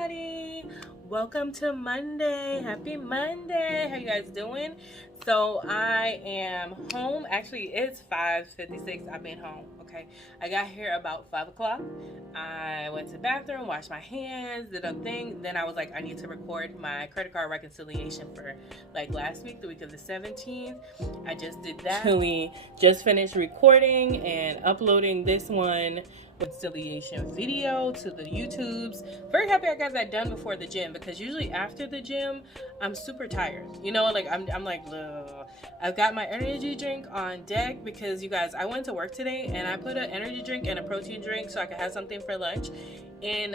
everybody, welcome to Monday. Happy Monday. How you guys doing? So I am home. Actually, it's 5:56. I've been home. Okay, I got here about 5 o'clock. I went to the bathroom, washed my hands, did a thing. Then I was like, I need to record my credit card reconciliation for like last week, the week of the 17th. I just did that. We just finished recording and uploading this one reconciliation video to the YouTubes. Very happy I got that done before the gym, because usually after the gym I'm super tired, you know, like I'm like, ugh. I've got my energy drink on deck because, you guys, I went to work today and I put an energy drink and a protein drink so I could have something for lunch in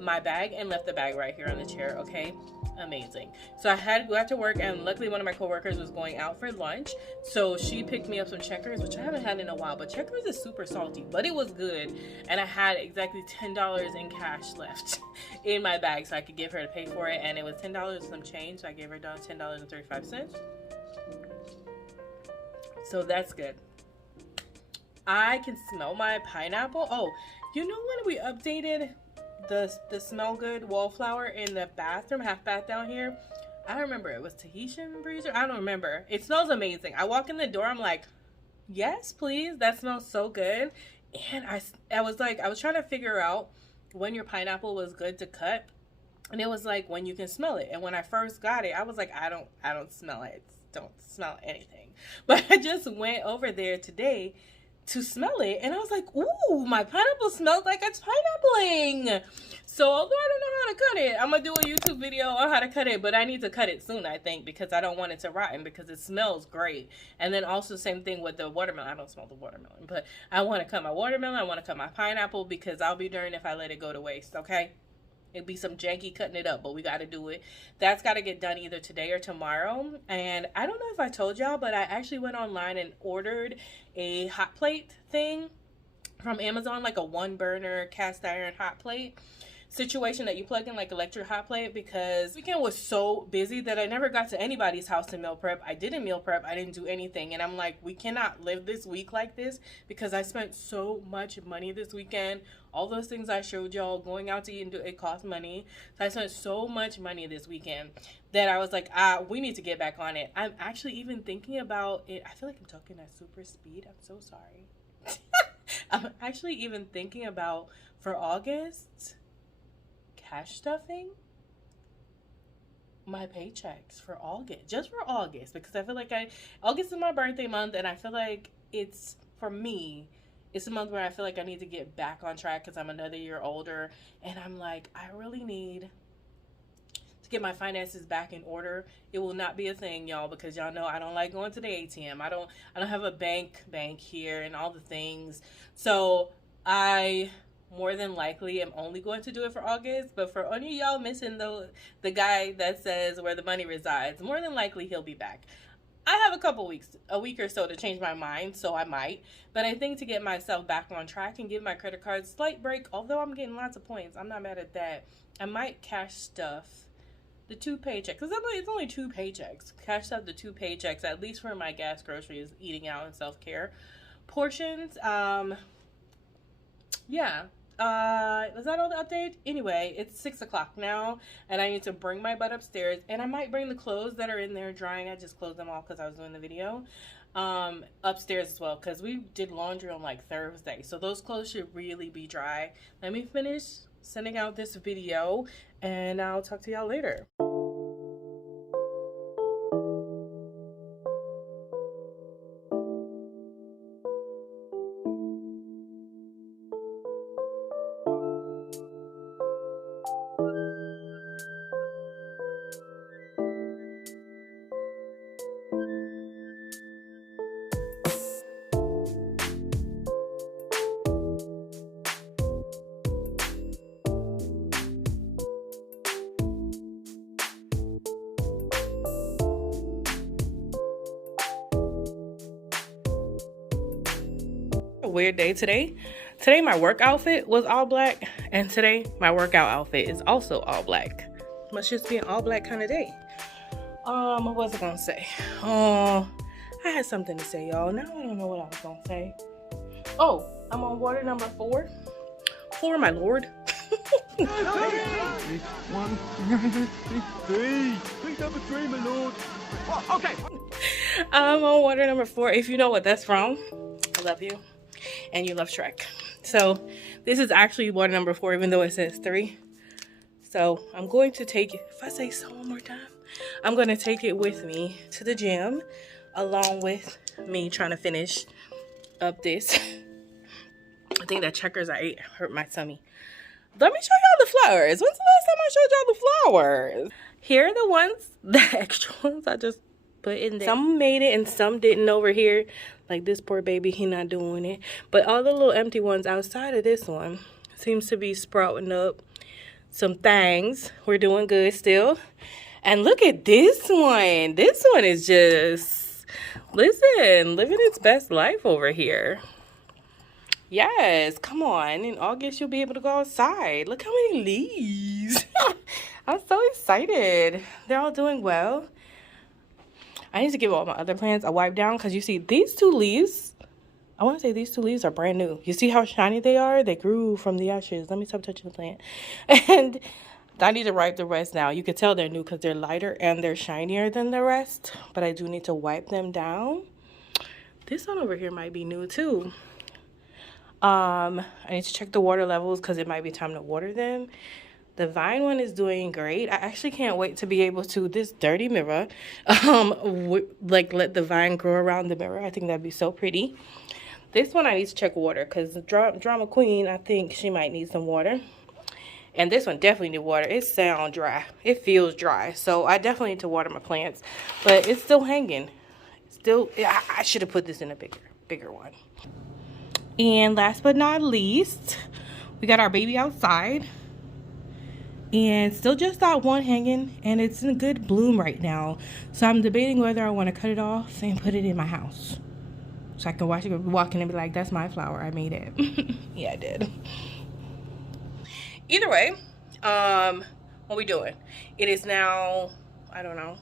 my bag, and left the bag right here on the chair. Okay, amazing. So I had to go out to work, and luckily one of my coworkers was going out for lunch, so she picked me up some Checkers, which I haven't had in a while, but Checkers is super salty, but it was good. And I had exactly $10 in cash left in my bag, so I could give her to pay for it, and it was $10 and some change, so I gave her down $10.35. So that's good. I can smell my pineapple. Oh, you know when we updated the smell good wallflower in the bathroom, half bath down here? I don't remember. It was Tahitian breezer. I don't remember. It smells amazing. I walk in the door, I'm like, yes, please. That smells so good. And I was trying to figure out when your pineapple was good to cut, and it was like when you can smell it. And when I first got it, I was like, I don't smell it. Don't smell anything. But I just went over there today to smell it, and I was like, ooh, my pineapple smells like it's pineappling. So although I don't know how to cut it, I'm gonna do a YouTube video on how to cut it, but I need to cut it soon, I think, because I don't want it to rotten, because it smells great. And then also same thing with the watermelon. I don't smell the watermelon, but I want to cut my watermelon, I want to cut my pineapple, because I'll be darned if I let it go to waste. Okay, it'd be some janky cutting it up, but we got to do it. That's got to get done either today or tomorrow. And I don't know if I told y'all, but I actually went online and ordered a hot plate thing from Amazon, like a 1-burner cast iron hot plate situation that you plug in, like electric hot plate, because the weekend was so busy that I never got to anybody's house to meal prep. I didn't meal prep. I didn't do anything. And I'm like, we cannot live this week like this, because I spent so much money this weekend. All those things I showed y'all, going out to eat, and it cost money. So I spent so much money this weekend that I was like, we need to get back on it. I'm actually even thinking about it. I feel like I'm talking at super speed. I'm so sorry. I'm actually even thinking about, for August, cash stuffing my paychecks for August, just for August, because I feel like August is my birthday month, and I feel like it's, for me, it's a month where I feel like I need to get back on track, because I'm another year older, and I'm like, I really need to get my finances back in order. It will not be a thing, y'all, because y'all know I don't like going to the ATM. I don't have a bank here and all the things. So I more than likely am only going to do it for August. But for any of y'all missing the guy that says where the money resides, more than likely he'll be back. I have a week or so to change my mind, so I might. But I think to get myself back on track and give my credit card a slight break, although I'm getting lots of points, I'm not mad at that, I might cash stuff the 2 paychecks, because it's only 2 paychecks. Cash stuff the 2 paychecks, at least for my gas, groceries, eating out, and self-care portions. Yeah. Was that all the update? Anyway, it's 6 o'clock now, and I need to bring my butt upstairs, and I might bring the clothes that are in there drying. I just closed them off because I was doing the video upstairs as well, because we did laundry on like Thursday, so those clothes should really be dry. Let me finish sending out this video, and I'll talk to y'all later. Weird day today. Today my work outfit was all black, and today my workout outfit is also all black. Must just be an all black kind of day. What was I gonna say? I had something to say, y'all. Now I don't know what I was gonna say. Oh, I'm on water number 4. 4, my lord. One, three. Please number three, my lord. Oh, okay. I'm on water number 4. If you know what that's from, I love you. And you love Shrek. So this is actually water number 4, even though it says 3. So I'm going to take it, if I say so one more time, I'm going to take it with me to the gym, along with me trying to finish up this. I think that checkers I ate hurt my tummy. Let me show y'all the flowers. When's the last time I showed y'all the flowers? Here are the ones, the extra ones I just put in there. Some made it and some didn't over here. Like this poor baby, he not doing it. But all the little empty ones outside of this one seems to be sprouting up some things. We're doing good still. And look at this one. This one is just, listen, living its best life over here. Yes, come on. In August, you'll be able to go outside. Look how many leaves. I'm so excited. They're all doing well. I need to give all my other plants a wipe down because you see these 2 leaves. I want to say these 2 leaves are brand new. You see how shiny they are? They grew from the ashes. Let me stop touching the plant. And I need to wipe the rest now. You can tell they're new because they're lighter and they're shinier than the rest. But I do need to wipe them down. This one over here might be new too. I need to check the water levels because it might be time to water them. The vine one is doing great. I actually can't wait to be able to, this dirty mirror, like let the vine grow around the mirror. I think that'd be so pretty. This one I need to check water because the drama queen, I think she might need some water. And this one definitely need water. It sounds dry. It feels dry. So I definitely need to water my plants. But it's still hanging. Still, I should have put this in a bigger one. And last but not least, we got our baby outside. And still just that one hanging. And it's in good bloom right now. So I'm debating whether I want to cut it off and put it in my house. So I can watch it walking and be like, that's my flower. I made it. Yeah, I did. Either way, what we doing? It is now, I don't know,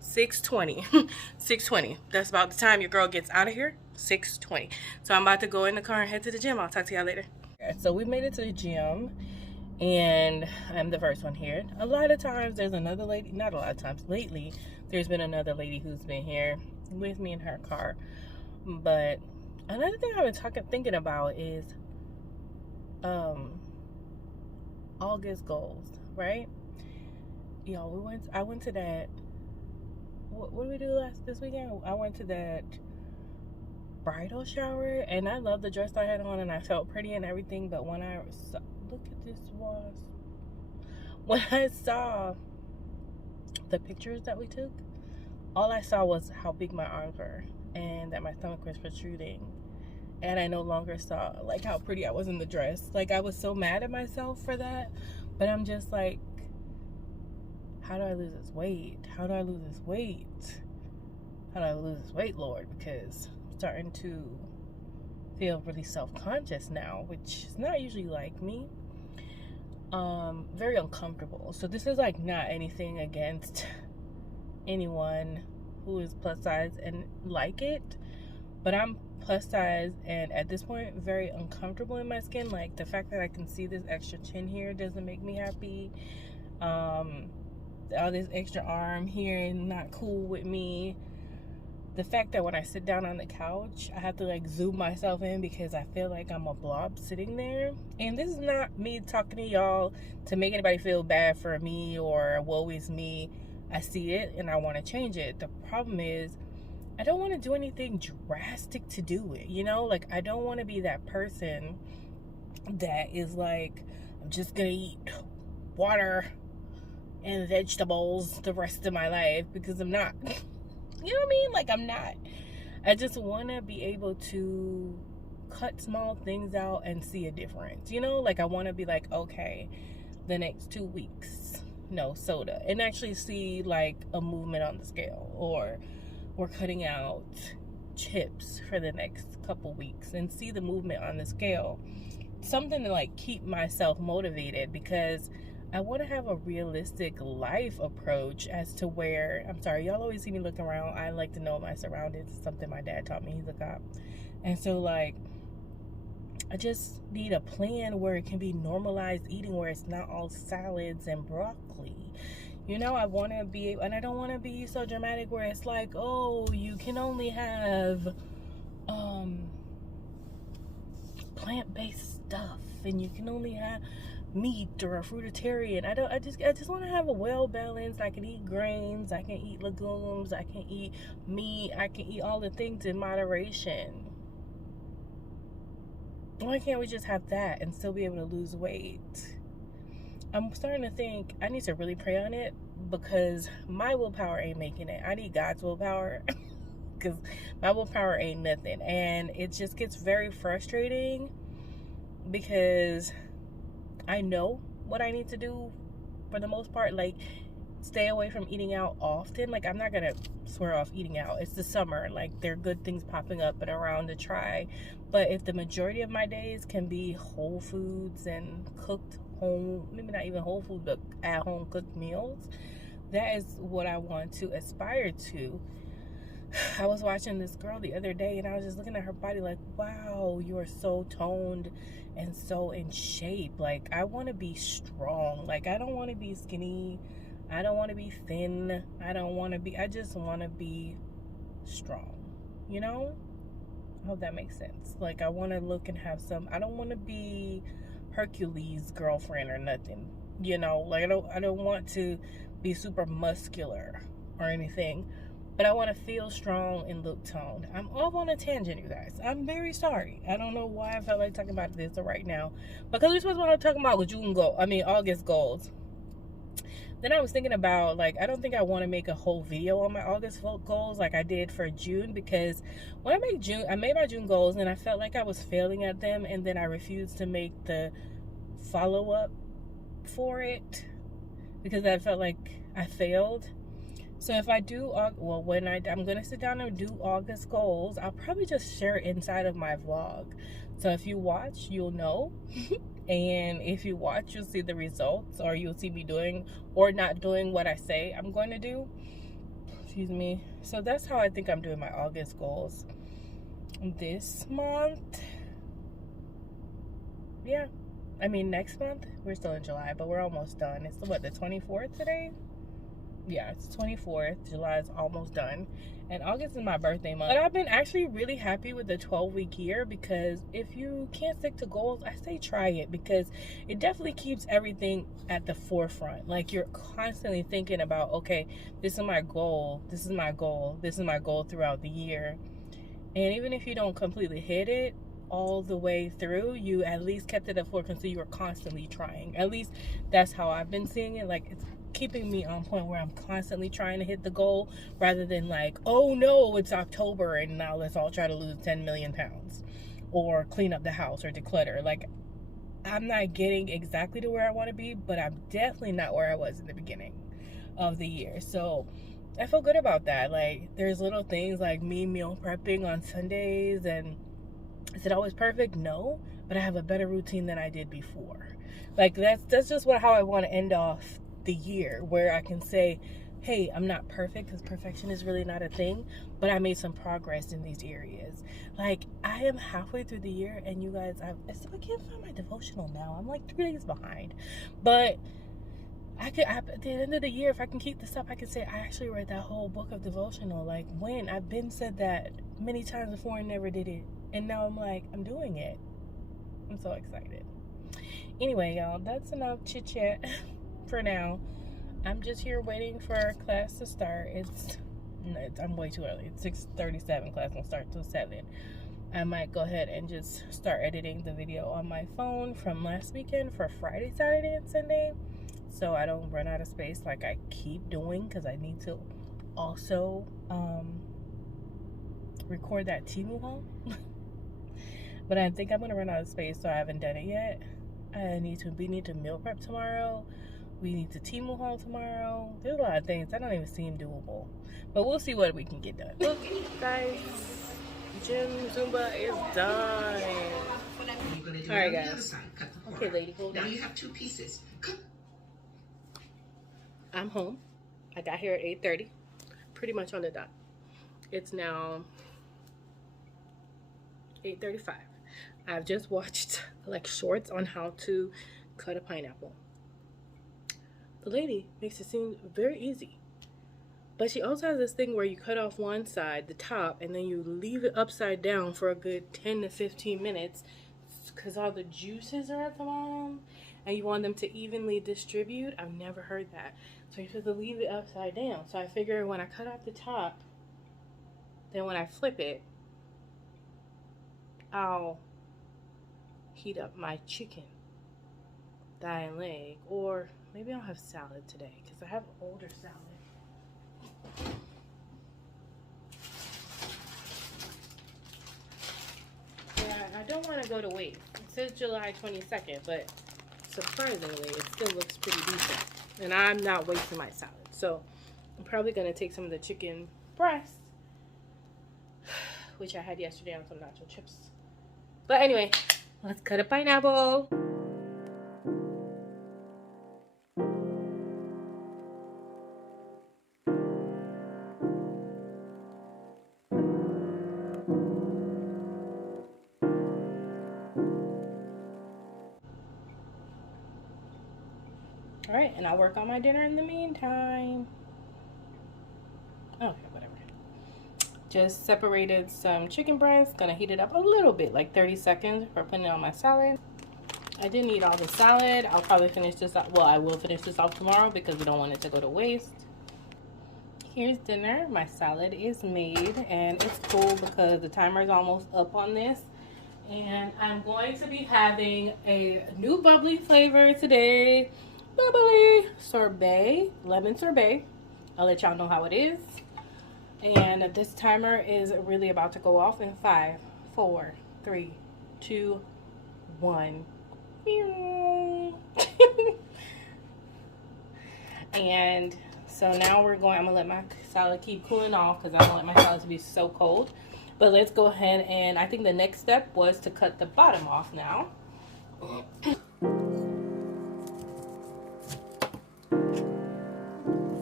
6:20. 6:20. That's about the time your girl gets out of here. 6:20. So I'm about to go in the car and head to the gym. I'll talk to y'all later. So we made it to the gym, and I'm the first one here. A lot of times there's another lady, not a lot of times, lately there's been another lady who's been here with me in her car. But another thing I've been thinking about is August goals, right? Yo, I went to that, what did we do this weekend? I went to that bridal shower, and I love the dress I had on, and I felt pretty and everything, but when I saw, look at this wasp. When I saw the pictures that we took, all I saw was how big my arms were, and that my stomach was protruding. And I no longer saw like how pretty I was in the dress. Like, I was so mad at myself for that. But I'm just like, how do I lose this weight? How do I lose this weight? How do I lose this weight, Lord? Because I'm starting to feel really self-conscious now, which is not usually like me. Very uncomfortable. So this is like not anything against anyone who is plus size and like it. But I'm plus size and at this point very uncomfortable in my skin. Like, the fact that I can see this extra chin here doesn't make me happy. All this extra arm here is not cool with me. The fact that when I sit down on the couch, I have to like zoom myself in because I feel like I'm a blob sitting there. And this is not me talking to y'all to make anybody feel bad for me or woe is me. I see it and I want to change it. The problem is, I don't want to do anything drastic to do it, you know? Like, I don't want to be that person that is like, I'm just going to eat water and vegetables the rest of my life, because I'm not. You know what I mean? Like, I'm not. I just want to be able to cut small things out and see a difference, you know? Like, I want to be like, okay, the next 2 weeks, no soda, and actually see like a movement on the scale. Or we're cutting out chips for the next couple weeks and see the movement on the scale. Something to like keep myself motivated, because I want to have a realistic life approach as to where, I'm sorry, y'all always see me looking around. I like to know my surroundings. It's something my dad taught me. He's a cop. And so like, I just need a plan where it can be normalized eating, where it's not all salads and broccoli. You know, I want to be, and I don't want to be so dramatic where it's like, oh, you can only have plant-based stuff, and you can only have meat or a fruitarian. I just want to have a well balanced. I can eat grains, I can eat legumes, I can eat meat, I can eat all the things in moderation. Why can't we just have that and still be able to lose weight? I'm starting to think I need to really pray on it, because my willpower ain't making it. I need God's willpower, because my willpower ain't nothing. And it just gets very frustrating because I know what I need to do for the most part. Like, stay away from eating out often. Like, I'm not gonna swear off eating out. It's the summer. Like, there are good things popping up and around to try. But if the majority of my days can be whole foods and cooked home, maybe not even whole food, but at home cooked meals, that is what I want to aspire to. I was watching this girl the other day, and I was just looking at her body like, wow, you are so toned and so in shape. Like, I want to be strong. Like, I don't want to be skinny. I don't want to be thin. I just want to be strong, you know? I hope that makes sense. Like, I want to look and have some, I don't want to be Hercules' girlfriend or nothing, you know? Like, I don't want to be super muscular or anything, but I want to feel strong and look toned. I'm off on a tangent, you guys. I'm very sorry. I don't know why I felt like talking about this right now, because we're supposed to be talking about August goals. Then I was thinking about, like, I don't think I want to make a whole video on my August goals like I did for June, because when I made my June goals, and I felt like I was failing at them, and then I refused to make the follow-up for it because I felt like I failed. So if I do, when I'm going to sit down and do August goals, I'll probably just share it inside of my vlog. So if you watch, you'll know. And if you watch, you'll see the results, or you'll see me doing or not doing what I say I'm going to do. Excuse me. So that's how I think I'm doing my August goals this month. Yeah. I mean, next month, we're still in July, but we're almost done. It's what, the 24th today? Yeah, it's 24th. July is almost done. And August is my birthday month. But I've been actually really happy with the 12-week year, because if you can't stick to goals, I say try it, because it definitely keeps everything at the forefront. Like, you're constantly thinking about, okay, this is my goal, this is my goal, this is my goal throughout the year. And even if you don't completely hit it all the way through, you at least kept it at forefront, so you were constantly trying. At least that's how I've been seeing it. Like, it's keeping me on point where I'm constantly trying to hit the goal, rather than like, oh no, it's October and now let's all try to lose 10 million pounds or clean up the house or declutter. Like, I'm not getting exactly to where I want to be, but I'm definitely not where I was in the beginning of the year. So I feel good about that. Like, there's little things like me meal prepping on Sundays, and is it always perfect? No, but I have a better routine than I did before. Like, that's just how I want to end off the year, where I can say, hey, I'm not perfect, because perfection is really not a thing, but I made some progress in these areas. Like, I am halfway through the year, and you guys, I can't find my devotional now. I'm like 3 days behind, but at the end of the year, if I can keep this up, I can say I actually read that whole book of devotional. Like, when I've been said that many times before and never did it, and now I'm like, I'm doing it. I'm so excited. Anyway, y'all, that's enough chit chat for now. I'm just here waiting for class to start. I'm way too early. It's 6:37. Class won't start till 7. I might go ahead and just start editing the video on my phone from last weekend for Friday, Saturday, and Sunday, so I don't run out of space like I keep doing, because I need to also record that Temu haul. But I think I'm gonna run out of space, so I haven't done it yet. We need to meal prep tomorrow. We need to Temu haul tomorrow. There's a lot of things that don't even seem doable, but we'll see what we can get done. Look, guys, gym Zumba is done. All right, guys. Okay, lady, hold on. Now you have 2 pieces. I'm home. I got here at 8:30, pretty much on the dot. It's now 8:35. I've just watched like shorts on how to cut a pineapple. The lady makes it seem very easy. But she also has this thing where you cut off one side, the top, and then you leave it upside down for a good 10 to 15 minutes because all the juices are at the bottom and you want them to evenly distribute. I've never heard that. So you're supposed to leave it upside down. So I figure when I cut off the top, then when I flip it, I'll heat up my chicken, thigh and leg, or maybe I'll have salad today because I have older salad. Yeah, I don't want to go to waste. It says July 22nd, but surprisingly, it still looks pretty decent. And I'm not wasting my salad. So I'm probably going to take some of the chicken breast, which I had yesterday on some nacho chips. But anyway, let's cut a pineapple. Alright, and I'll work on my dinner in the meantime. Okay, whatever. Just separated some chicken breast. Gonna heat it up a little bit, like 30 seconds for putting it on my salad. I didn't eat all the salad. I'll probably finish this off. Well, I will finish this off tomorrow because we don't want it to go to waste. Here's dinner. My salad is made and it's cool because the timer is almost up on this. And I'm going to be having a new bubbly flavor today. Bubbly sorbet, lemon sorbet. I'll let y'all know how it is. And this timer is really about to go off in 5, 4, 3, 2, 1. And so now I'm gonna let my salad keep cooling off because I don't want my salad to be so cold. But let's go ahead, and I think the next step was to cut the bottom off now.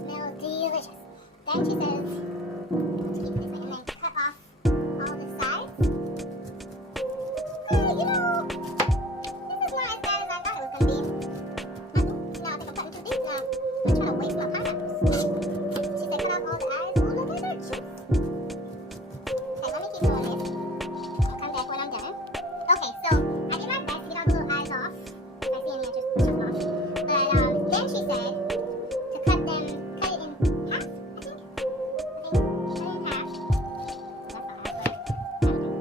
Smells delicious. Then she says, let's keep this and then cut off all the sides. Hey, you know, this is not as bad as I thought it was going to be. No, I think I'm cutting too deep now. I'm trying to waste my pineapples. She said cut off all the eyes. Oh, look at that juice. Okay, let me keep doing this. I'll come back when I'm done. Okay, so I did my best to get all the little eyes off. If I see any, I just chop them off. But then she said to cut it in half, I think. Cut it in half. That's not half, but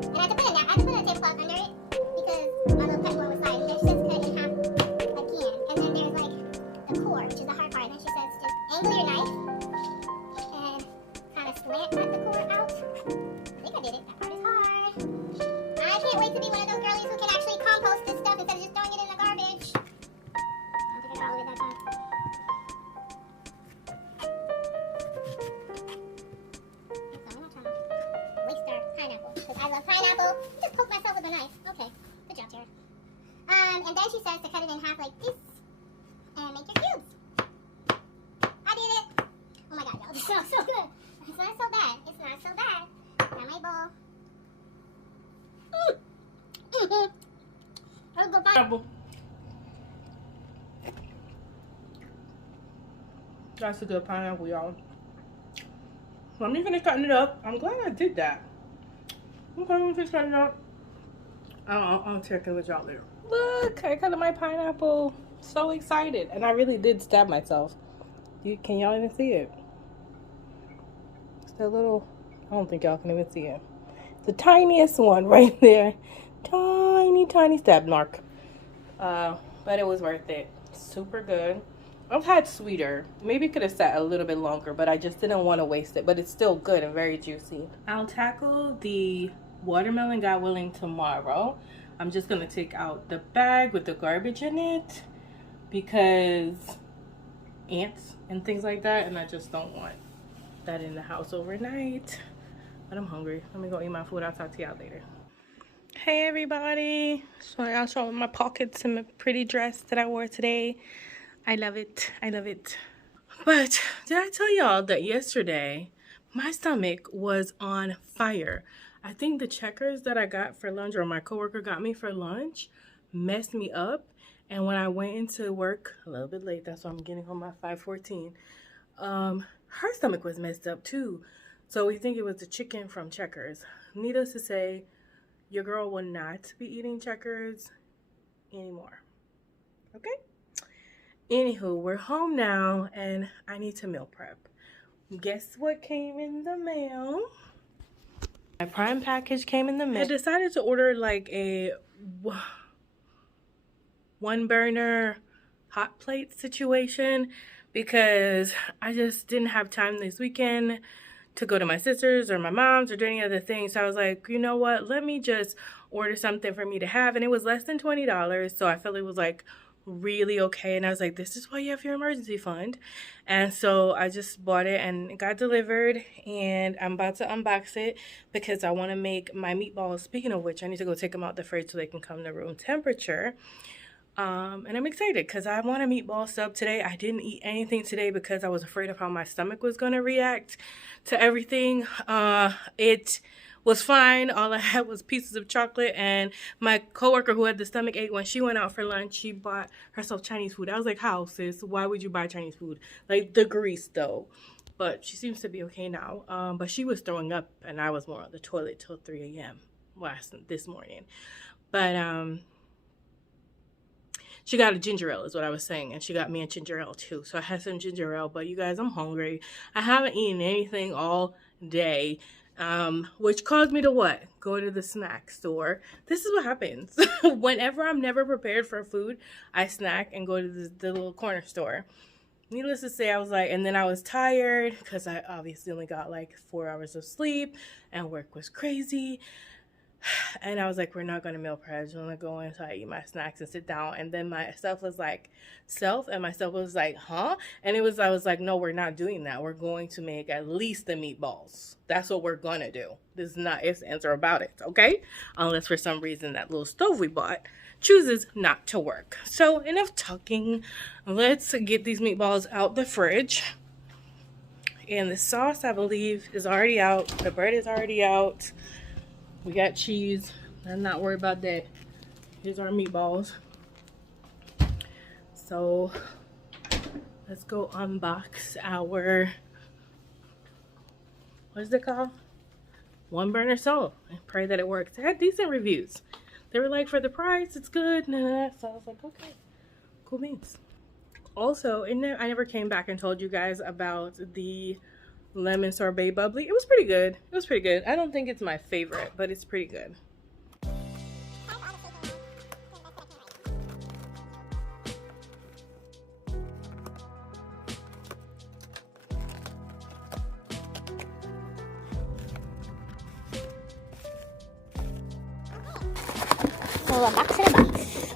and I had to put a tablecloth under it because my little pet one was sliding. Then she says cut it in half again. And then there's like the core, which is the hard part. And then she says just angle your knife and kind of slant cut the core out. I think I did it. That part is hard. I can't wait to be one of those girlies who can actually compost this stuff instead of just throwing it in the garbage. I don't think I got all of it that time. So I'm not trying to waste our pineapple because I love pineapple. Just poke myself with a knife. Okay, good job, Tara. And then she says to cut it in half like this and make your cubes. I did it. Oh my god, y'all, this smells so good. It's not so bad. It's not so bad. Got my bowl. I'll go back. That's a good pineapple, y'all. Let me finish cutting it up. I'm glad I did that. Okay, let me finish cutting it up. I'll check it with y'all later. Look, I cut my pineapple. So excited. And I really did stab myself. Can y'all even see it? It's that little, I don't think y'all can even see it. The tiniest one right there. Tiny, tiny stab mark. But it was worth it. Super good. I've had sweeter. Maybe could have sat a little bit longer, but I just didn't want to waste it. But it's still good and very juicy. I'll tackle the watermelon, God willing, tomorrow. I'm just going to take out the bag with the garbage in it because ants and things like that, and I just don't want that in the house overnight. But I'm hungry. Let me go eat my food. I'll talk to y'all later. Hey everybody. So I'll show my pockets and my pretty dress that I wore today. I love it. I love it. But did I tell y'all that yesterday my stomach was on fire? I think the checkers that I got for lunch, or my coworker got me for lunch, messed me up. And when I went into work a little bit late, that's why I'm getting home at 5:14. Her stomach was messed up too. So we think it was the chicken from Checkers. Needless to say, your girl will not be eating Checkers anymore. Okay? Anywho, we're home now and I need to meal prep. Guess what came in the mail? My Prime package came in the mail. I decided to order like a one burner hot plate situation because I just didn't have time this weekend to go to my sister's or my mom's or do any other thing. So I was like, you know what? Let me just order something for me to have. And it was less than $20. So I felt it was like really okay. And I was like, this is why you have your emergency fund. And so I just bought it and it got delivered. And I'm about to unbox it because I want to make my meatballs. Speaking of which, I need to go take them out the fridge so they can come to room temperature. And I'm excited because I want a meatball sub today. I didn't eat anything today because I was afraid of how my stomach was going to react to everything. It was fine. All I had was pieces of chocolate, and my coworker who had the stomach ache, when she went out for lunch, she bought herself Chinese food. I was like, how, sis? Why would you buy Chinese food? Like the grease though. But she seems to be okay now. But she was throwing up and I was more on the toilet till 3 a.m. this morning. But she got a ginger ale is what I was saying, and she got me a ginger ale too. So I had some ginger ale, but you guys, I'm hungry. I haven't eaten anything all day, which caused me to what? Go to the snack store. This is what happens. Whenever I'm never prepared for food, I snack and go to the little corner store. Needless to say, I was like, and then I was tired because I obviously only got like 4 hours of sleep and work was crazy. And I was like, we're not going to meal prep. I just want to go inside, eat my snacks and sit down. And then myself was like, and myself was like, huh? And I was like, no, we're not doing that. We're going to make at least the meatballs. That's what we're going to do. This is not ifs, ands, or about it, okay? Unless for some reason that little stove we bought chooses not to work. So enough talking. Let's get these meatballs out the fridge. And the sauce, I believe, is already out. The bread is already out. We got cheese. I'm not worried about that. Here's our meatballs. So let's go unbox our, what is it called? One burner stove. And pray that it works. It had decent reviews. They were like, for the price, it's good. So I was like, okay, cool beans. Also, I never came back and told you guys about the lemon sorbet bubbly. It was pretty good. It was pretty good. I don't think it's my favorite, but it's pretty good. So a box in a box.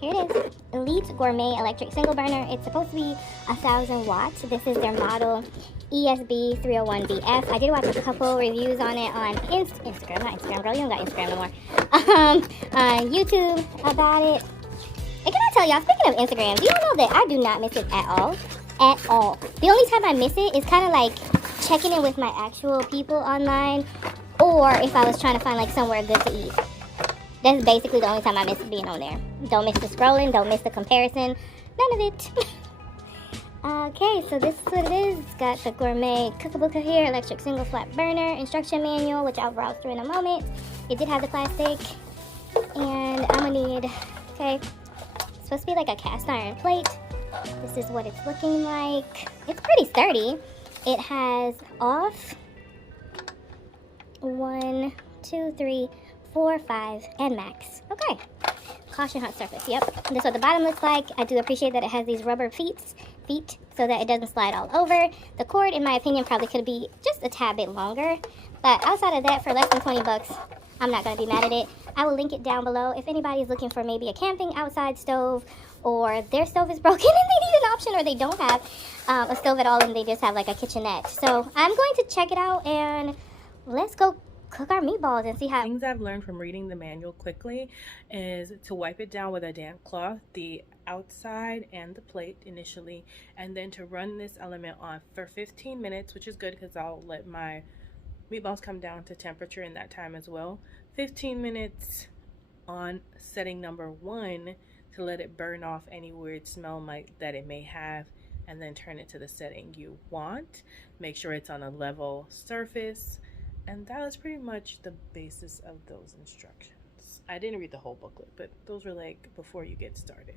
Here it is. Elite Gourmet Electric Single Burner. It's supposed to be 1,000 watts. This is their model ESB 301BF. I did watch a couple reviews on it on Instagram. Not Instagram, girl. You don't got Instagram no more. On YouTube about it. And can I tell y'all, speaking of Instagram, do y'all know that I do not miss it at all? At all. The only time I miss it is kind of like checking in with my actual people online, or if I was trying to find like somewhere good to eat. That's basically the only time I miss being on there. Don't miss the scrolling, don't miss the comparison, none of it. Okay, so this is what it is. It's got the Gourmet cookbook here, electric single flat burner, instruction manual, which I'll browse through in a moment. It did have the plastic, and I'm gonna need, okay, it's supposed to be like a cast iron plate. This is what it's looking like. It's pretty sturdy. It has off, 1, 2, 3, 4, 5, and max. Okay. Caution hot surface. Yep. This is what the bottom looks like. I do appreciate that it has these rubber feet so that it doesn't slide all over. The cord, in my opinion, probably could be just a tad bit longer. But outside of that, for less than 20 bucks, I'm not going to be mad at it. I will link it down below. If anybody's looking for maybe a camping outside stove, or their stove is broken and they need an option, or they don't have a stove at all and they just have like a kitchenette. So I'm going to check it out and let's go cook our meatballs and see how. Things I've learned from reading the manual quickly is to wipe it down with a damp cloth, the outside and the plate initially, and then to run this element on for 15 minutes, which is good because I'll let my Meatballs come down to temperature in that time as well. 15 minutes on setting number 1 to let it burn off any weird smell that it may have, and then turn it to the setting you want. Make sure it's on a level surface, and that was pretty much the basis of those instructions. I didn't read the whole booklet, but those were like before you get started.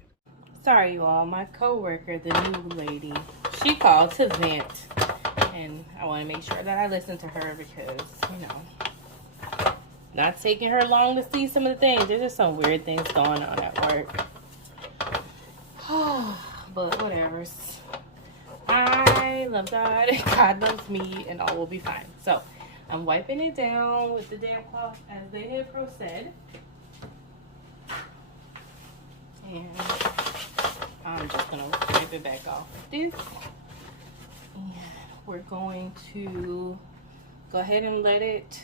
Sorry you all, my co-worker, the new lady, she called to vent, and I want to make sure that I listen to her because, you know, not taking her long to see some of the things. There's just some weird things going on at work. But whatever. I love God, God loves me, and all will be fine. So I'm wiping it down with the damn cloth as they had said. And I'm just gonna wipe it back off like this. And we're going to go ahead and let it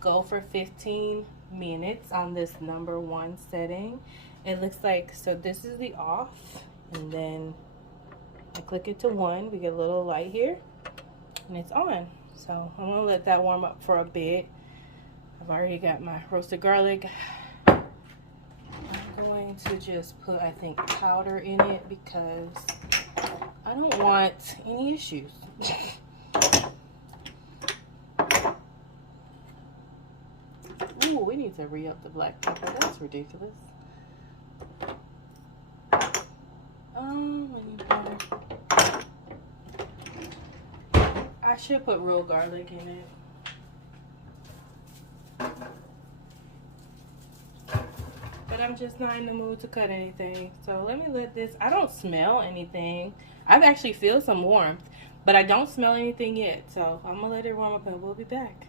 go for 15 minutes on this number 1 setting. It looks like, so this is the off, and then I click it to 1. We get a little light here, and it's on. So I'm gonna let that warm up for a bit. I've already got my roasted garlic. I'm going to just put, I think, powder in it because I don't want any issues. Ooh, we need to re-up the black pepper. That's ridiculous. I need butter. I should put real garlic in it. But I'm just not in the mood to cut anything. So let me let this, I don't smell anything. I actually feel some warmth, but I don't smell anything yet. So I'm gonna let it warm up and we'll be back.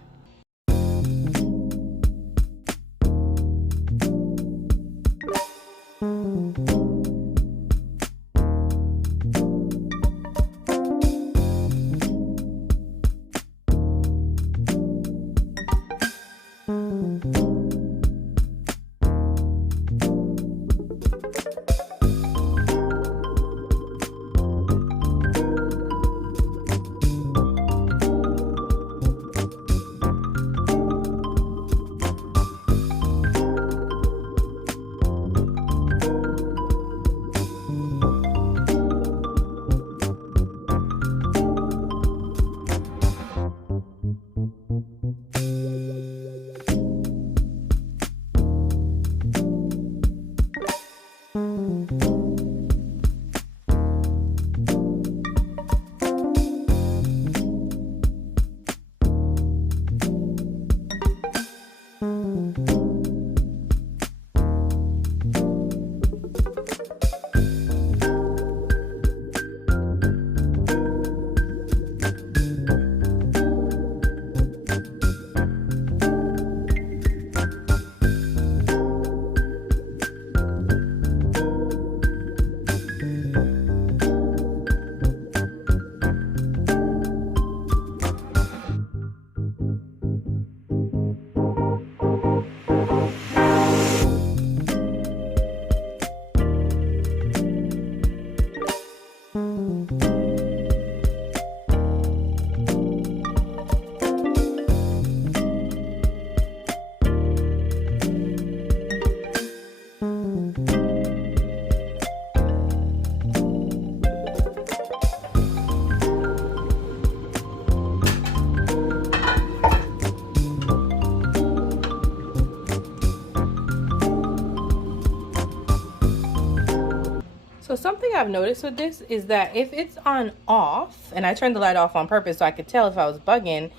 So something I've noticed with this is that if it's on off, and I turned the light off on purpose so I could tell if I was bugging,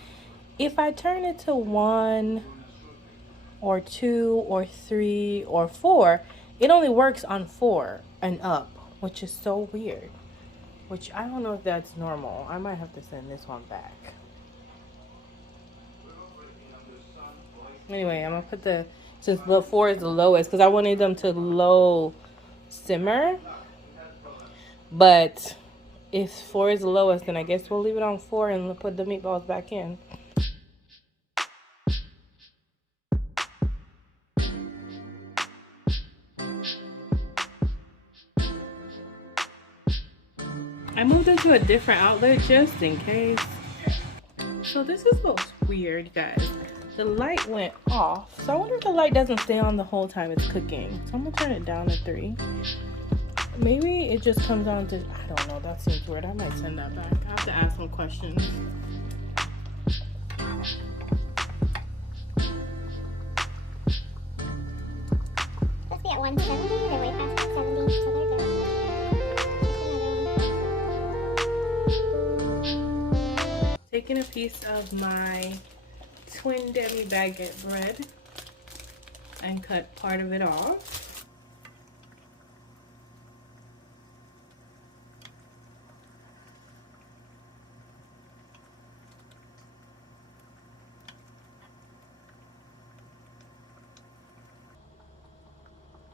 if I turn it to 1 or 2 or 3 or 4, it only works on 4 and up, which is so weird. Which I don't know if that's normal. I might have to send this one back. Anyway, I'm gonna put the, since the 4 is the lowest, because I wanted them to low simmer. But if 4 is the lowest, then I guess we'll leave it on 4 and put the meatballs back in. I moved into a different outlet just in case. So this is supposed weird, guys. The light went off, so I wonder if the light doesn't stay on the whole time it's cooking. So I'm gonna turn it down to 3. Maybe it just comes on to, I don't know, that seems weird. I might send that back. I have to ask some questions. Let's be at 170. They're way past 70, so they're good. Taking a piece of my twin demi baguette bread and cut part of it off.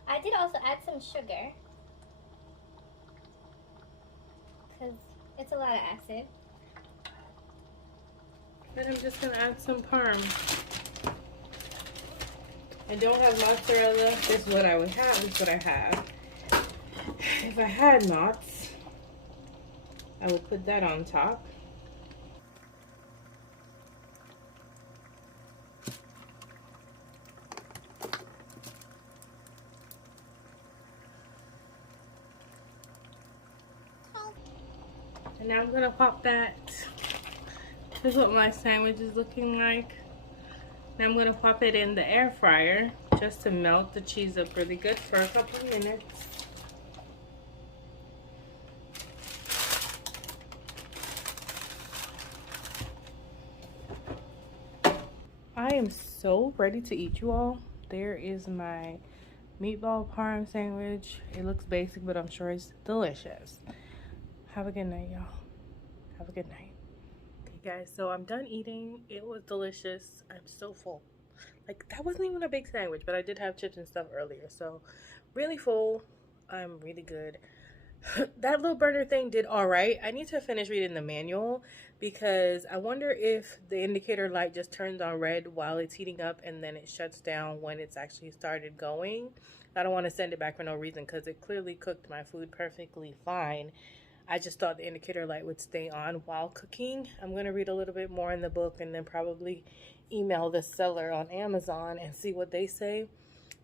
I did also add some sugar because it's a lot of acid. Then I'm just gonna add some parm. I don't have mozzarella. This is what I would have. This is what I have. If I had mozz, I will put that on top. And now I'm gonna pop that. This is what my sandwich is looking like. Now I'm gonna pop it in the air fryer just to melt the cheese up really good for a couple of minutes. I am so ready to eat, you all. There is my meatball parm sandwich. It looks basic, but I'm sure it's delicious. Have a good night, y'all. Have a good night. Okay, guys, so I'm done eating. It was delicious. I'm so full. Like, that wasn't even a big sandwich, but I did have chips and stuff earlier. So, really full. I'm really good. That little burner thing did all right. I need to finish reading the manual because I wonder if the indicator light just turns on red while it's heating up and then it shuts down when it's actually started going. I don't want to send it back for no reason because it clearly cooked my food perfectly fine. I just thought the indicator light would stay on while cooking. I'm going to read a little bit more in the book and then probably email the seller on Amazon and see what they say.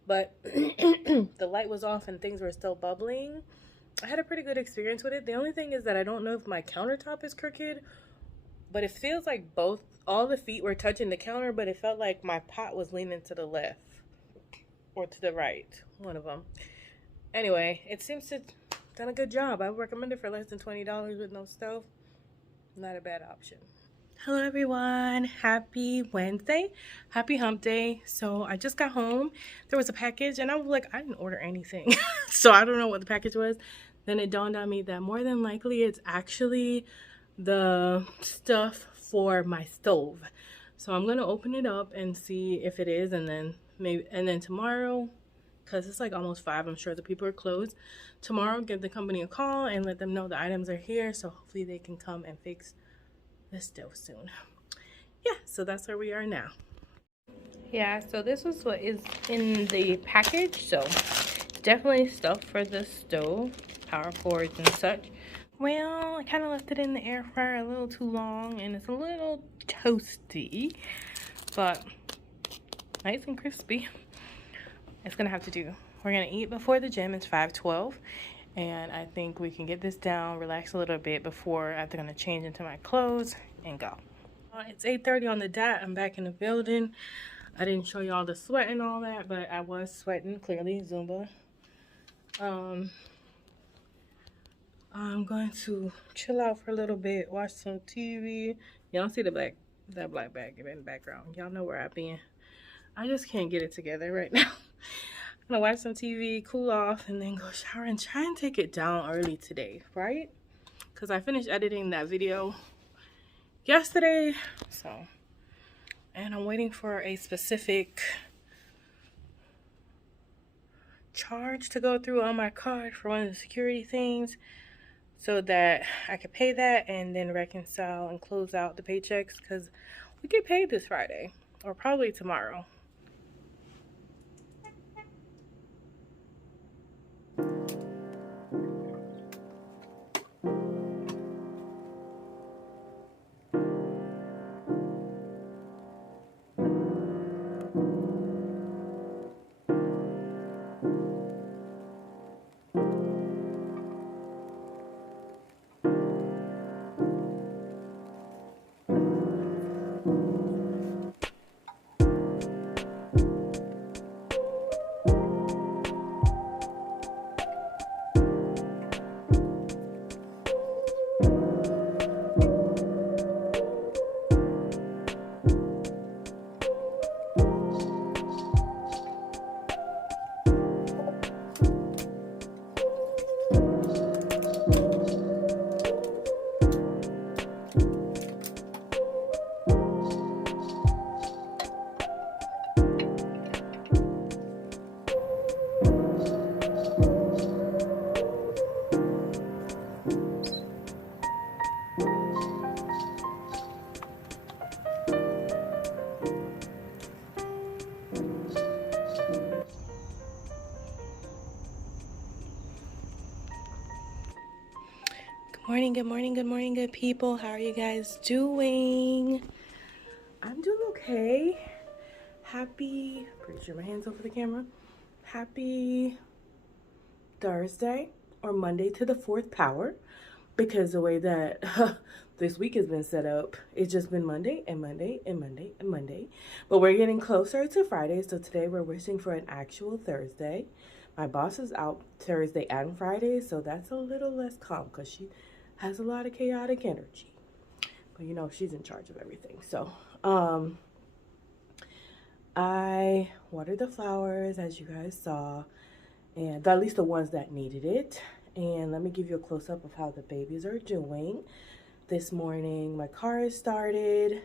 But the light was off and things were still bubbling. I had a pretty good experience with it. The only thing is that I don't know if my countertop is crooked, but it feels like all the feet were touching the counter, but it felt like my pot was leaning to the left or to the right, one of them. Anyway, it seems to done a good job. I recommend it for less than $20 with no stove. Not a bad option. Hello everyone, happy Wednesday, happy hump day. So I just got home. There was a package and I was like, I didn't order anything. So I don't know what the package was. Then it dawned on me that more than likely it's actually the stuff for my stove. So I'm gonna open it up and see if it is, and then tomorrow, because it's like almost 5, I'm sure the people are closed. Tomorrow, give the company a call and let them know the items are here, so hopefully they can come and fix the stove soon. Yeah, so that's where we are now. Yeah, so this is what is in the package. So definitely stuff for the stove, power cords and such. Well, I kind of left it in the air fryer a little too long and it's a little toasty, but nice and crispy. It's gonna have to do. We're gonna eat before the gym. It's 5:12 and I think we can get this down, relax a little bit before I'm gonna change into my clothes and go. It's 8:30 on the dot. I'm back in the building. I didn't show y'all the sweat and all that, but I was sweating, clearly, Zumba. I'm going to chill out for a little bit, watch some TV. Y'all see that black bag in the background. Y'all know where I've been. I just can't get it together right now. I'm gonna watch some TV, cool off, and then go shower and try and take it down early today, right? Because I finished editing that video yesterday, so. And I'm waiting for a specific charge to go through on my card for one of the security things so that I could pay that and then reconcile and close out the paychecks, because we get paid this Friday or probably tomorrow. Good morning, good morning, good people. How are you guys doing? I'm doing okay. Happy, pretty sure my hand's over the camera. Happy Thursday or Monday to the 4th power, because the way that this week has been set up, it's just been Monday and Monday and Monday and Monday. But we're getting closer to Friday, so today we're wishing for an actual Thursday. My boss is out Thursday and Friday, so that's a little less calm because she has a lot of chaotic energy. But you know, she's in charge of everything. So, I watered the flowers, as you guys saw, and at least the ones that needed it. And let me give you a close-up of how the babies are doing. This morning, my car is started,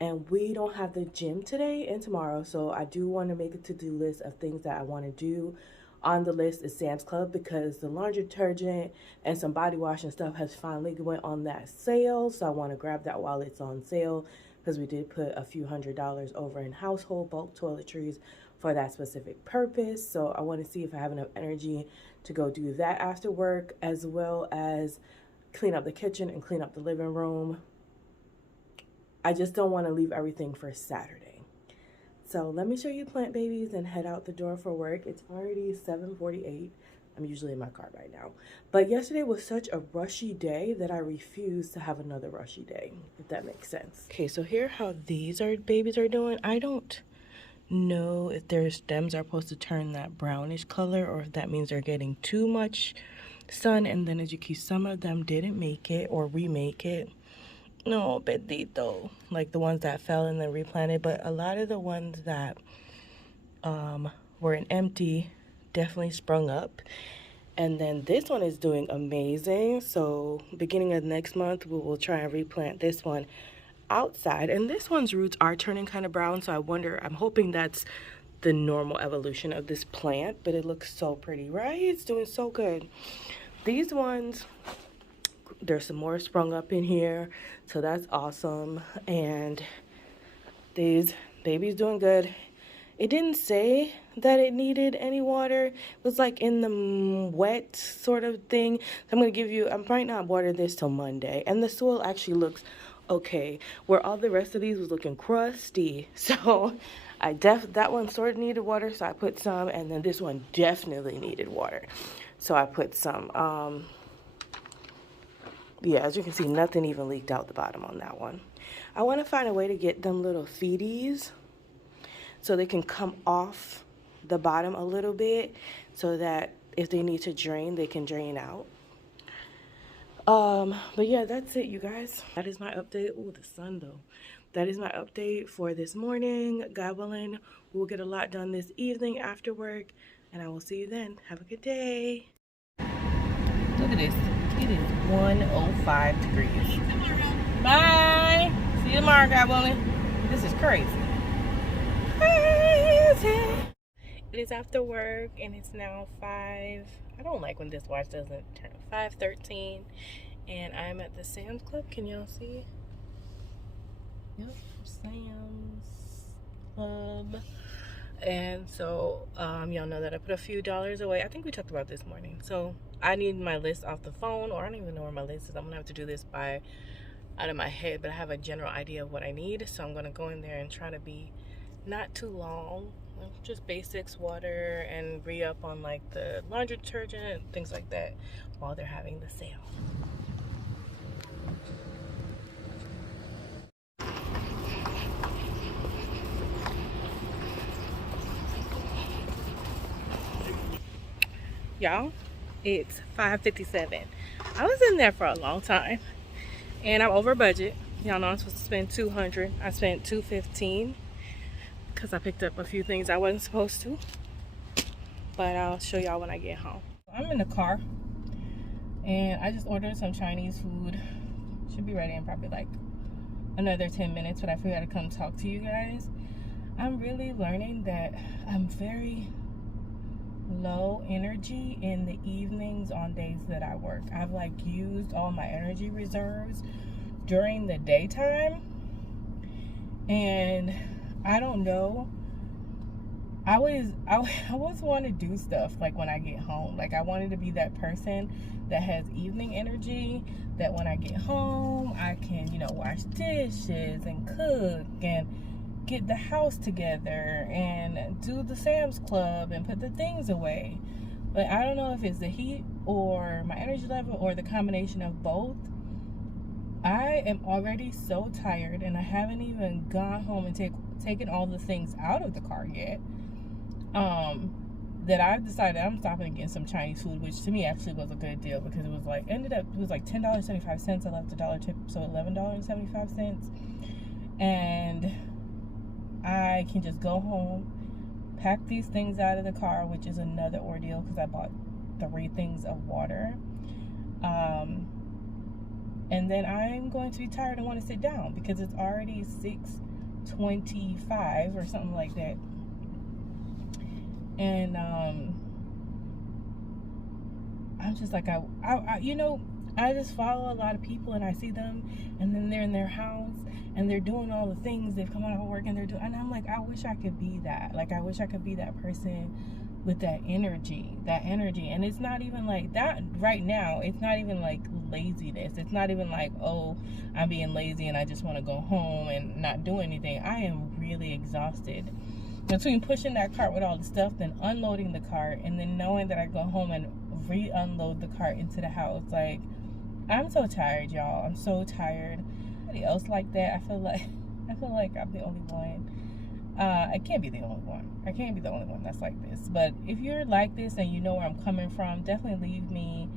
and we don't have the gym today and tomorrow, so I do want to make a to-do list of things that I want to do. On the list is Sam's Club, because the laundry detergent and some body wash and stuff has finally went on that sale, so I want to grab that while it's on sale, because we did put a few $100s over in household bulk toiletries for that specific purpose. So I want to see if I have enough energy to go do that after work, as well as clean up the kitchen and clean up the living room. I just don't want to leave everything for Saturday. So let me show you plant babies and head out the door for work. It's already 7:48. I'm usually in my car by now. But yesterday was such a rushy day that I refused to have another rushy day, if that makes sense. Okay, so here how these babies are doing. I don't know if their stems are supposed to turn that brownish color, or if that means they're getting too much sun. And then as you can see, some of them didn't make it or remake it. No, bendito, like the ones that fell and then replanted. But a lot of the ones that were in empty definitely sprung up. And then this one is doing amazing. So beginning of next month, we will try and replant this one outside. And this one's roots are turning kind of brown, so I'm hoping that's the normal evolution of this plant. But it looks so pretty, right? It's doing so good. These ones, there's some more sprung up in here, so that's awesome. And these babies doing good. It didn't say that it needed any water. It was like in the wet sort of thing. So I might not water this till Monday. And the soil actually looks okay, where all the rest of these was looking crusty. So that one sort of needed water, so I put some. And then this one definitely needed water, so I put some. Yeah, as you can see, nothing even leaked out the bottom on that one. I want to find a way to get them little feeties so they can come off the bottom a little bit, so that if they need to drain, they can drain out. But yeah, that's it, you guys. That is my update. Oh, the sun though. That is my update for this morning. God willing, we'll get a lot done this evening after work, and I will see you then. Have a good day. Look at this. It is 105 degrees. Bye. See you tomorrow, God willing. This is crazy. Crazy. It is after work, and it's now 5. I don't like when this watch doesn't turn 5:13. And I'm at the Sam's Club. Can y'all see? Yep, Sam's Club. And so y'all know that I put a few dollars away. I think we talked about this morning. So I need my list off the phone, or I don't even know where my list is. I'm gonna have to do this out of my head, but I have a general idea of what I need. So I'm gonna go in there and try to be not too long, just basics, water, and re-up on like the laundry detergent, things like that, while they're having the sale. Y'all, it's 5:57. I was in there for a long time, and I'm over budget. Y'all know I'm supposed to spend $200. I spent $215 because I picked up a few things I wasn't supposed to, but I'll show y'all when I get home. I'm in the car, and I just ordered some Chinese food. Should be ready in probably like another 10 minutes, but I figured I'd come talk to you guys. I'm really learning that I'm very low energy in the evenings on days that I work. I've like used all my energy reserves during the daytime, and I don't know I always want to do stuff like when I get home. Like I wanted to be that person that has evening energy, that when I get home I can, you know, wash dishes and cook and get the house together and do the Sam's Club and put the things away. But I don't know if it's the heat or my energy level or the combination of both. I am already so tired, and I haven't even gone home and taken all the things out of the car yet. That I've decided I'm stopping and getting some Chinese food, which to me actually was a good deal because it was like $10.75. I left a dollar tip, so $11.75, and I can just go home, pack these things out of the car, which is another ordeal because I bought 3 things of water. And then I'm going to be tired and want to sit down because it's already 6:25 or something like that. And I'm just like, I you know, I just follow a lot of people and I see them and then they're in their house and they're doing all the things. They've come out of work and they're doing, and I'm like, I wish I could be that. Like, I wish I could be that person with that energy. And it's not even like that right now. It's not even like laziness. It's not even like, oh, I'm being lazy and I just want to go home and not do anything. I am really exhausted between pushing that cart with all the stuff, then unloading the cart, and then knowing that I go home and re-unload the cart into the house. Like, I'm so tired, y'all. I'm so tired. Anybody else like that? I feel like I'm the only one. I can't be the only one. I can't be the only one that's like this. But if you're like this and you know where I'm coming from, definitely leave me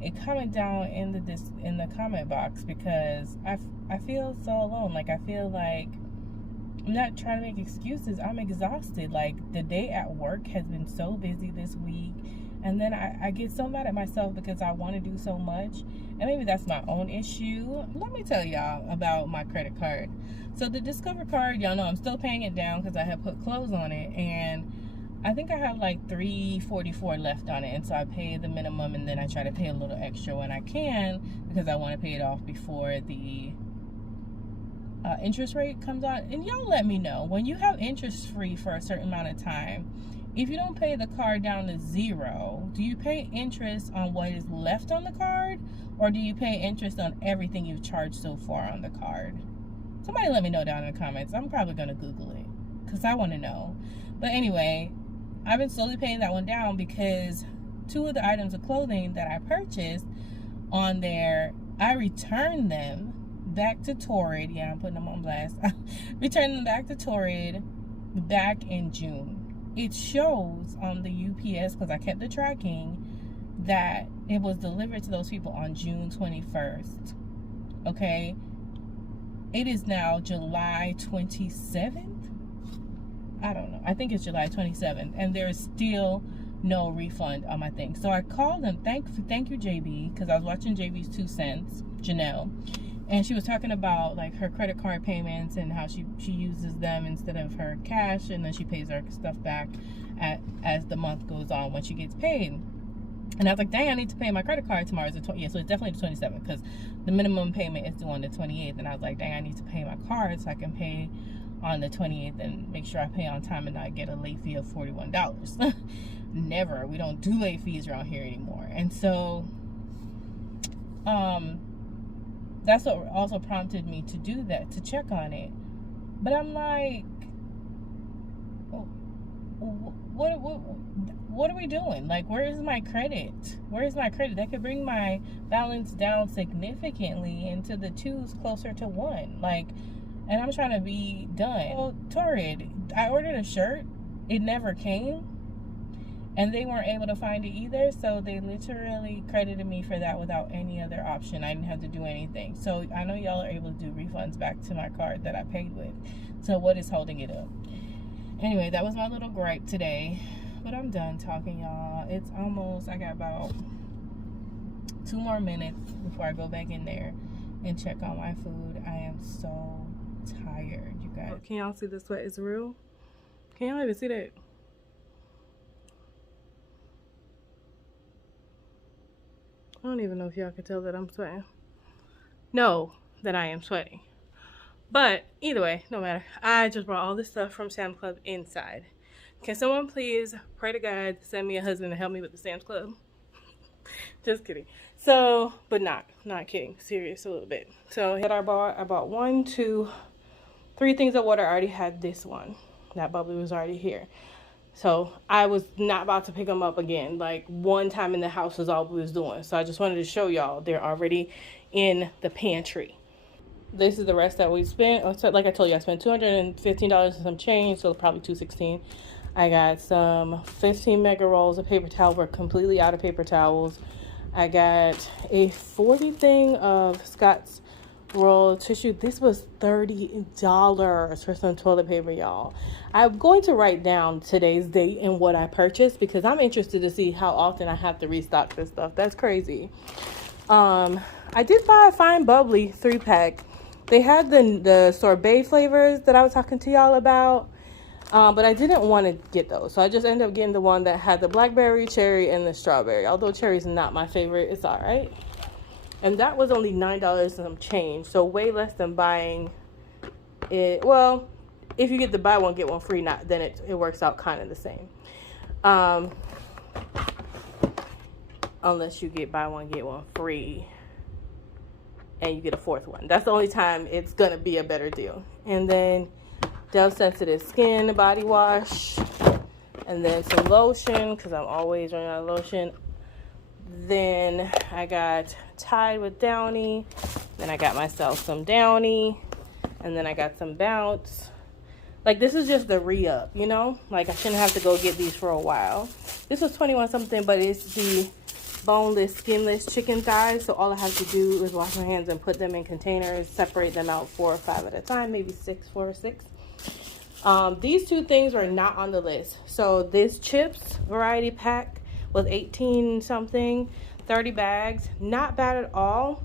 a comment down in the comment box, because I feel so alone. Like, I feel like I'm not trying to make excuses. I'm exhausted. Like, the day at work has been so busy this week. And then I get so mad at myself because I want to do so much. And maybe that's my own issue. Let me tell y'all about my credit card. So the Discover card, y'all know I'm still paying it down because I have put clothes on it. And I think I have like $344 left on it. And so I pay the minimum and then I try to pay a little extra when I can because I want to pay it off before the interest rate comes out. And y'all let me know, when you have interest free for a certain amount of time, if you don't pay the card down to 0, do you pay interest on what is left on the card, or do you pay interest on everything you've charged so far on the card? Somebody let me know down in the comments. I'm probably going to Google it because I want to know. But anyway, I've been slowly paying that one down because 2 of the items of clothing that I purchased on there, I returned them back to Torrid. Yeah, I'm putting them on blast. Returned them back to Torrid back in June. It shows on the UPS, because I kept the tracking, that it was delivered to those people on June 21st. Okay? It is now July 27th? I don't know. I think it's July 27th. And there is still no refund on my thing. So I called them. Thank you, JB, because I was watching JB's 2 cents, Janelle. And she was talking about like her credit card payments and how she uses them instead of her cash, and then she pays her stuff back as the month goes on when she gets paid. And I was like, dang, I need to pay my credit card tomorrow. Yeah, so it's definitely the 27th because the minimum payment is due on the 28th. And I was like, dang, I need to pay my card so I can pay on the 28th and make sure I pay on time and not get a late fee of $41. Never. We don't do late fees around here anymore. And so that's what also prompted me to do that, to check on it. But I'm like, what are we doing? Like, where is my credit? Where is my credit? That could bring my balance down significantly into the 2s, closer to 1. Like, and I'm trying to be done. Well, Torrid, I ordered a shirt. It never came. And they weren't able to find it either, so they literally credited me for that without any other option. I didn't have to do anything. So I know y'all are able to do refunds back to my card that I paid with. So what is holding it up? Anyway, that was my little gripe today. But I'm done talking, y'all. It's almost, I got about 2 more minutes before I go back in there and check on my food. I am so tired, you guys. Can y'all see the sweat is real? Can y'all even see that? I don't even know if y'all can tell that I'm sweating. No, that I am sweating. But either way, no matter. I just brought all this stuff from Sam's Club inside. Can someone please pray to God to send me a husband to help me with the Sam's Club? Just kidding. So, but not kidding. Serious a little bit. So I bought 1, 2, 3 things of water. I already had this one. That bubbly was already here. So I was not about to pick them up again. Like one time in the house was all we was doing. So I just wanted to show y'all they're already in the pantry. This is the rest that we spent. So like I told you, I spent $215 and some change, so probably $216. I got some 15 mega rolls of paper towel. We're completely out of paper towels. I got a 40 thing of Scott's roll tissue. This was $30 for some toilet paper, y'all. I'm going to write down today's date and what I purchased because I'm interested to see how often I have to restock this stuff. That's crazy. I did buy a Fine Bubbly 3-pack. They had the sorbet flavors that I was talking to y'all about, but I didn't want to get those. So I just ended up getting the one that had the blackberry, cherry, and the strawberry. Although cherry is not my favorite, it's all right. And that was only $9 and some change, so way less than buying it. Well, if you get the buy one get one free, then it works out kind of the same. Unless you get buy one get one free and you get a 4th one. That's the only time it's gonna be a better deal. And then Dove Sensitive Skin body wash, and then some lotion because I'm always running out of lotion. Then I got Tide with Downy. Then I got myself some Downy, and then I got some Bounce. Like, this is just the re-up, you know? Like, I shouldn't have to go get these for a while. This was 21 something, but it's the boneless, skinless chicken thighs. So all I have to do is wash my hands and put them in containers, separate them out 4 or 5 at a time, maybe 4 or 6. These 2 things were not on the list. So this chips variety pack was 18 something, 30 bags, not bad at all.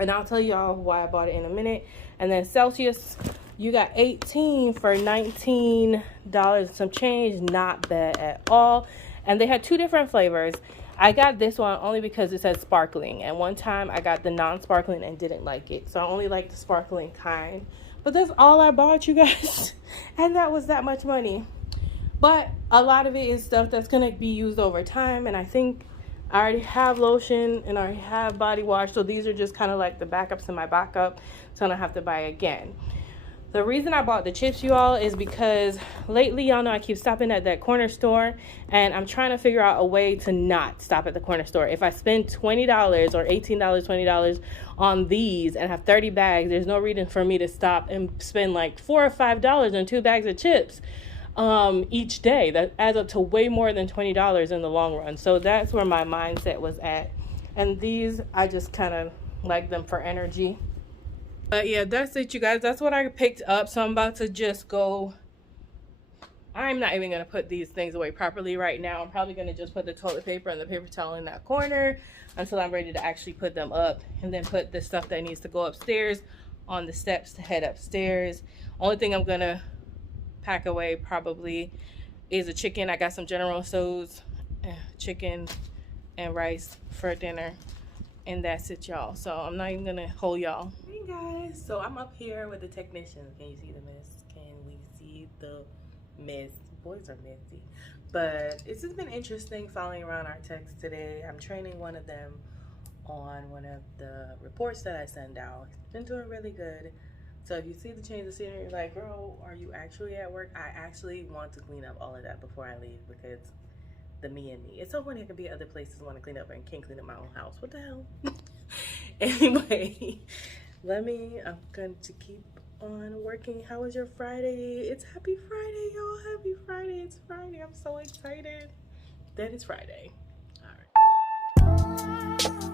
And I'll tell y'all why I bought it in a minute. And then Celsius, you got 18 for $19 and some change, not bad at all. And they had 2 different flavors. I got this one only because it says sparkling, and one time I got the non-sparkling and didn't like it, so I only like the sparkling kind. But that's all I bought, you guys, and that was that much money. But a lot of it is stuff that's gonna be used over time, and I think I already have lotion and I already have body wash, so these are just kind of like the backups in my backup, so I don't have to buy again. The reason I bought the chips, you all, is because lately, y'all know I keep stopping at that corner store, and I'm trying to figure out a way to not stop at the corner store. If I spend $20 or $18, $20 on these and have 30 bags, there's no reason for me to stop and spend like $4 or $5 on 2 bags of chips each day. That adds up to way more than $20 in the long run. So that's where my mindset was at. And these, I just kind of like them for energy. But yeah, that's it, you guys. That's what I picked up. So I'm about to just go. I'm not even going to put these things away properly right now. I'm probably going to just put the toilet paper and the paper towel in that corner until I'm ready to actually put them up, and then put the stuff that needs to go upstairs on the steps to head upstairs. Only thing I'm going to pack away probably is a chicken. I got some General Tso's chicken and rice for dinner. And that's it, y'all. So I'm not even gonna hold y'all. Hey guys, so I'm up here with the technician. Can you see the mess? Can we see the mess? Boys are messy. But it's just been interesting following around our techs today. I'm training one of them on one of the reports that I send out. It's been doing really good. So if you see the change of scenery, you're like, girl, are you actually at work? I actually want to clean up all of that before I leave, because the me and me. It's so funny, it could be other places want to clean up and can't clean up my own house. What the hell? Anyway, I'm going to keep on working. How was your Friday? It's happy Friday, y'all. Happy Friday. It's Friday. I'm so excited that it's Friday. All right.